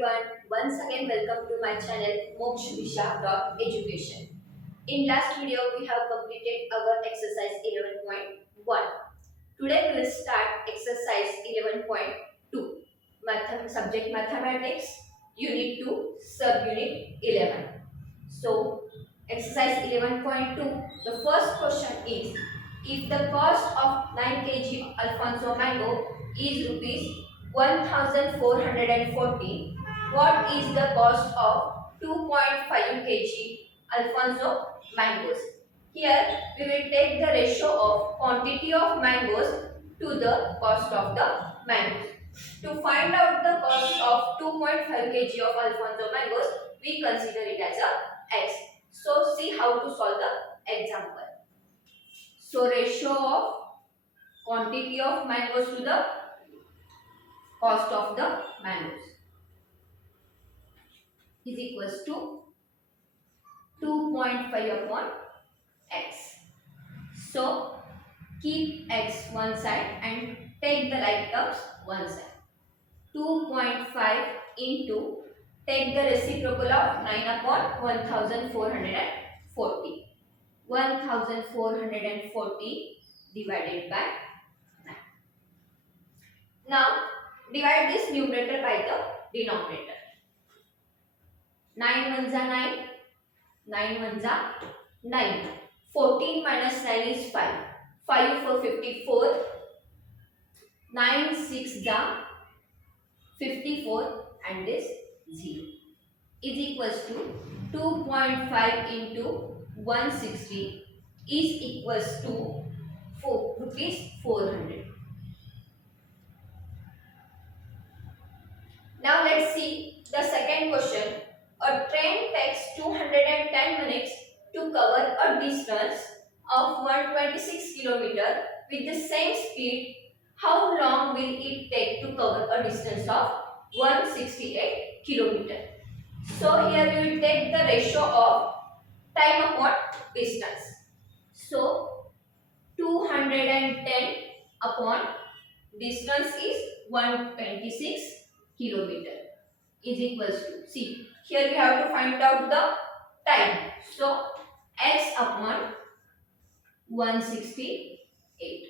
everyone, once again welcome to my channel mokshisha.education. In last video we have completed our exercise 11.1. Today we will start exercise 11.2. Subject mathematics, unit 2, subunit 11. So exercise 11.2, the first question is, if the cost of 9 kg Alfonso mango is rupees 1440, what is the cost of 2.5 kg Alfonso mangoes? Here we will take the ratio of quantity of mangoes to the cost of the mangoes. To find out the cost of 2.5 kg of Alfonso mangoes, we consider it as a x. So see how to solve the example. So ratio of quantity of mangoes to the cost of the mangoes is equals to 2.5 upon x. So keep x one side and take the like terms one side. 2.5 into, take the reciprocal of 9 upon 1440. 1440 divided by 9. Now divide this numerator by the denominator. 9 ones are 9. 9 ones are 9. 14 minus 9 is 5. 5 for 54. 9 6 are 54 and this 0 is equals to 2.5 into 160 is equals to rupees 400. Now let's see the second question. A train takes 210 minutes to cover a distance of 126 km with the same speed. How long will it take to cover a distance of 168 km? So here we will take the ratio of time upon distance. So 210 upon distance is 126 km is equals to, see here we have to find out the time. So x upon 168.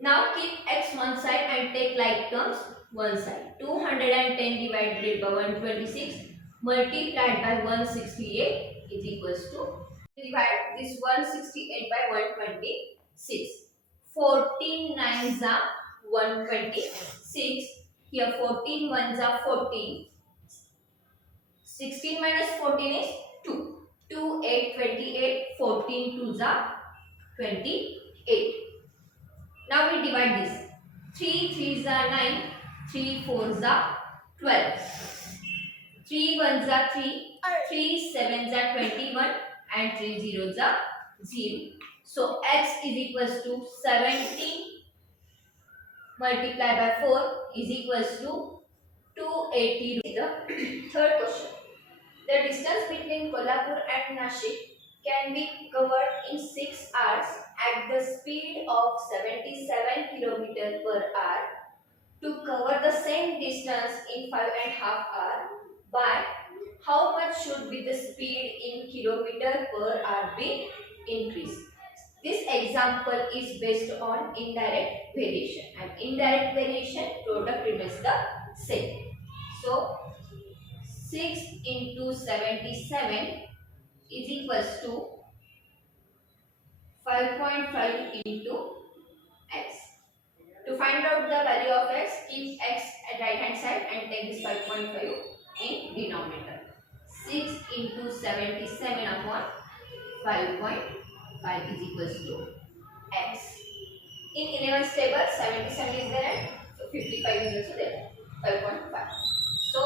Now keep x one side and take like terms one side. 210 divided by 126 multiplied by 168 is equals to, divide this 168 by 126. 14 nines are 126. Here 14 ones are 14. 16 minus 14 is 2. 2 8 28. 14 twos are 28. Now we divide this. 3 threes are 9. 3 fours are 12. 3 ones are 3. 3 sevens are 21. And 3 zeros are 0. So x is equals to 17 multiplied by 4 is equals to 280. The third question. The distance between Kolhapur and Nashik can be covered in 6 hours at the speed of 77 km per hour. To cover the same distance in 5.5 hours, by how much should be the speed in kilometer per hour be increased? This example is based on indirect variation, and indirect variation product remains the same. So 6 into 77 is equals to 5.5 into x. To find out the value of x, keep x at right hand side and take this 5.5 in denominator. 6 into 77 upon 5.5 is equals to x. In 11's table, 77 is there and 55 is also there. 5.5. So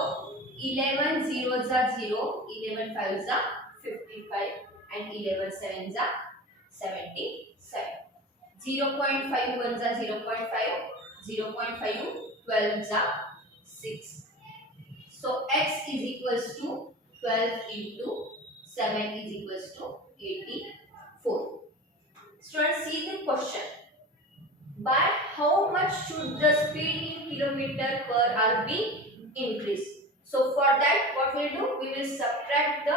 11 zeros are 0, 11 fives are 55 and 11 sevens are 77. 0.5 ones are 0.5, 0.5 12s are 6. So x is equals to 12 into 7 is equals to 84. Students, see the question. By how much should the speed in kilometer per hour be increased? So for that, what we'll do, we will subtract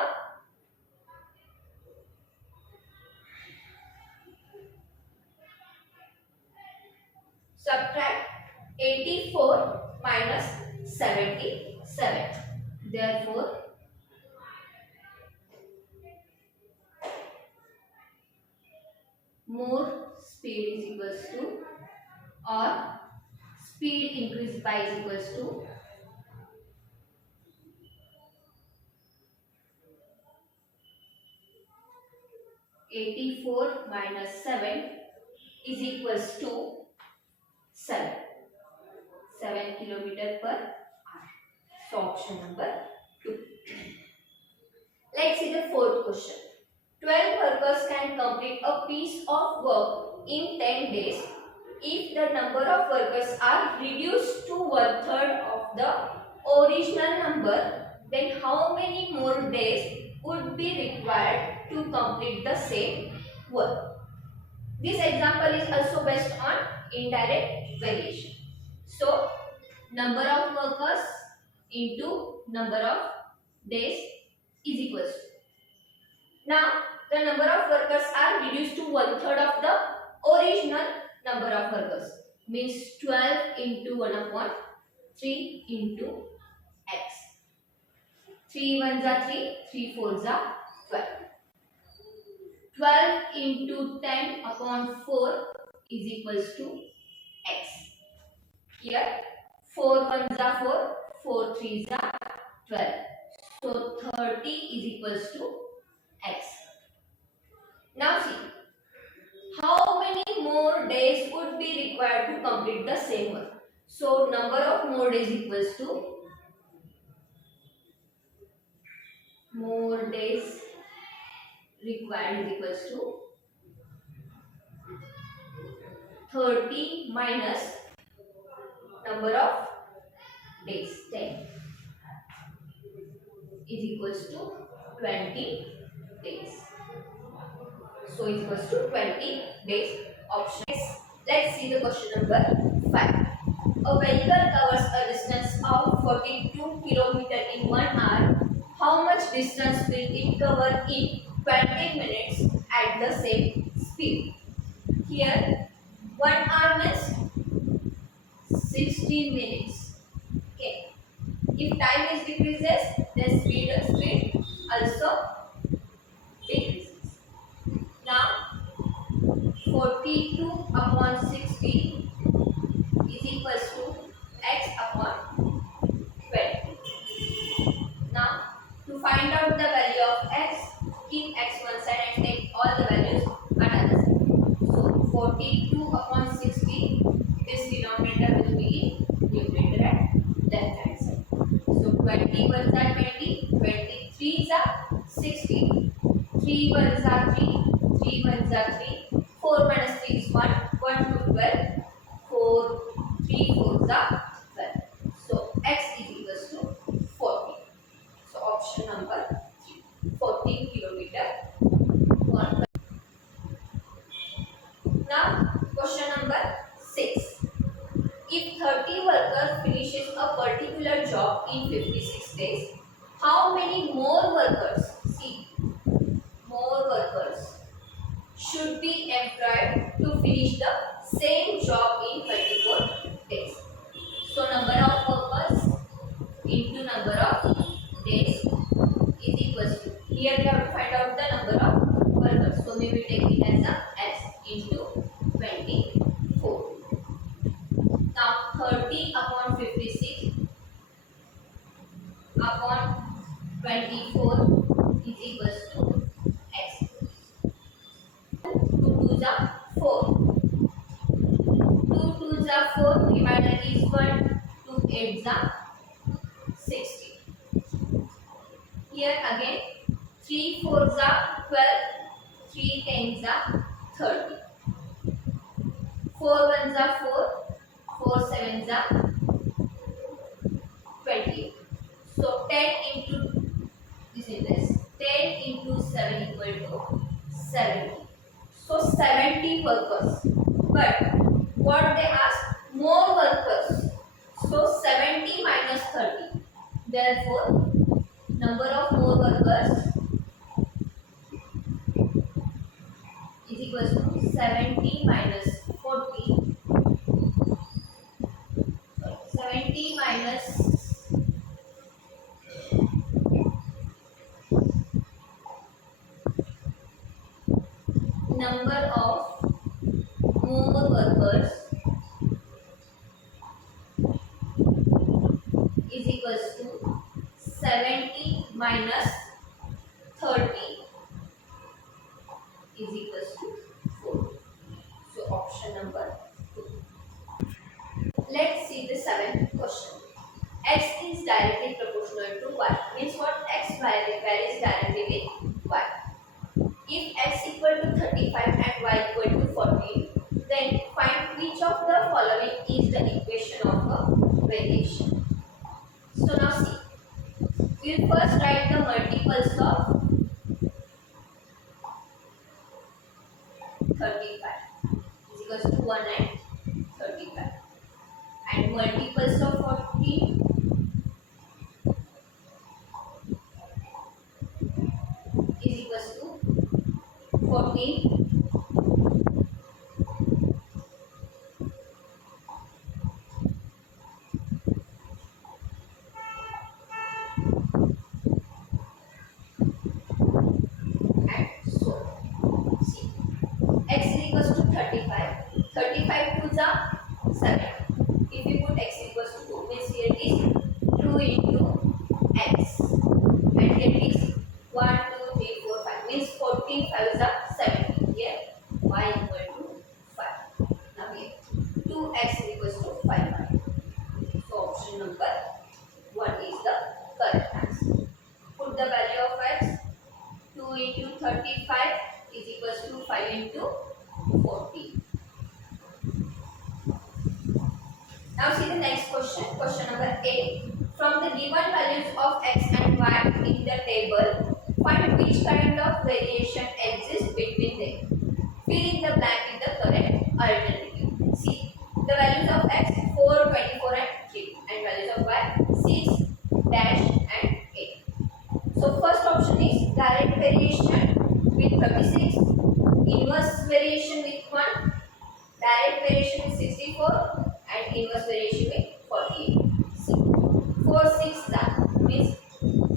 84 minus 77. Therefore, more speed is equals to, or speed increase by is equals to 84 minus 7 is equals to 7 kilometer per hour. So option number 2. Let's see the fourth question. 12 workers can complete a piece of work in 10 days if the number of workers are reduced to 1/3 of the original number. Then how many more days would be required to complete the same work? This example is also based on indirect variation. So, number of workers into number of days is equals to. Now, the number of workers are reduced to 1/3 of the original number of workers. Means 12 into 1 upon 3 into x. 3 1s are 3, 3 4s are 12. 12 into 10 upon 4 is equals to x. Here 4 1s are 4, 4 3s are 12. So 30 is equals to x. Now see, how many more days would be required to complete the same work? So number of more days equals to more days required is equals to 30 minus number of days, 10, is equals to 20 days. So is equals to 20 days. Option is. Let's see the question number 5. A vehicle covers a distance of 42 km in 1 hour. How much distance will it cover in 20 minutes at the same speed? Here 1 hour means 60 minutes. Okay. If time is decreases, then speed also decreases. Now 42 upon 60 is equals to x upon 20. Now to find out the value of x, keep x one side and take all the values another side. So 42 upon 60, this denominator will be in numerator at left hand side. So 20 ones are 20, 23s are 60, 3 ones are 3, 3 ones are 3, 4 minus 3 is 1, 1 to 12, 4, 3 4s are 12. So x is equals to 40. So option number 3, 14 kilometer per. Now question number 6. If 30 workers finishes a particular job in 56 days, how many more workers, see, more workers should be employed to finish the same job in 24 days? So number of workers into number of days is equals to, here we have to find out the number of workers. So we will take it as a x into 24. Now 30 upon 56 upon 24 is equals to x. 2 2s are 4. 2 2s are 4. Remainder is 1. 2 8s are 60. Here again 3 4s are 12. 3 10s are 30. 4 1s are 4. 4 7s are 20. So 10 into this is this. 10 into 7 equal to 70. So 70 workers. But what they ask? More workers. So 70 minus 30. Therefore, number of more workers is equals to 70 minus 40. 70 minus number of more workers is equals to 70 minus 30 is equals to 4. So option number 2. Let's see the seventh question. X is directly proportional to y. Means what? X varies directly with y. If x equal to 35 and y equal to 14, then find which of the following is the equation of a variation. So now see. We'll first write the multiples of 35 is equals to 1 and 35, and multiples of 14 is equals to 14 and so on. See, x is equals to 35. 35 to the 7. If you put x equals to 2, means here it is 2 into x, and here it is 1, 2, 3, 4, 5. Means 14 5 is the 17. Here y equal to 5. Now here 2x is equals to 5y. So option number 1 is the correct answer. Put the value of x. 2 into 35 is equals to 5 into 40. Now see the next question. Question number 8. From the given values of x and y in the table, find which kind of variation exists between them. Fill in the blank with the correct alternative. See, the values of x 4, 24 and 3, and values of y 6, dash and 8. So first option is direct variation with 36, inverse variation with 1, direct variation with 64, and inverse variation with 48. See, 4 6 that means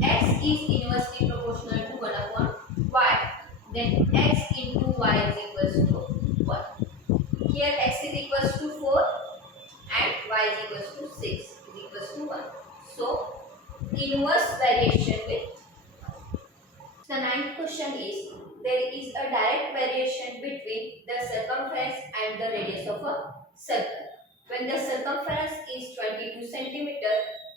x is inversely proportional to 1 upon y. Then x into y is equals to 1. Here x is equals to 4 and y is equals to 6 is equals to 1. So inverse variation with. The ninth question is, there is a direct variation between the circumference and the radius of a circle. When the circumference is 22 cm,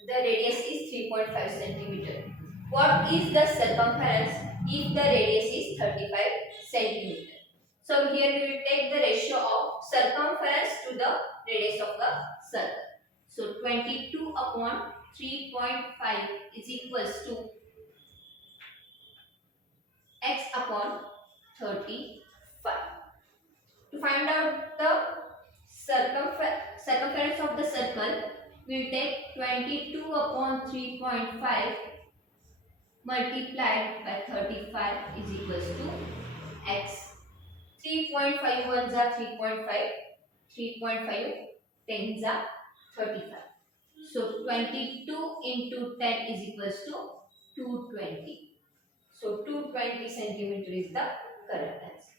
the radius is 3.5 cm. What is the circumference if the radius is 35 cm? So here we will take the ratio of circumference to the radius of the circle. So 22 upon 3.5 is equals to x upon 35. To find out the circumference of the circle, we will take 22 upon 3.5 multiplied by 35 is equals to x. 3.5 ones are 3.5, 3.5 tens are 35. So 22 into 10 is equals to 220. So 220 centimeter is the correct answer.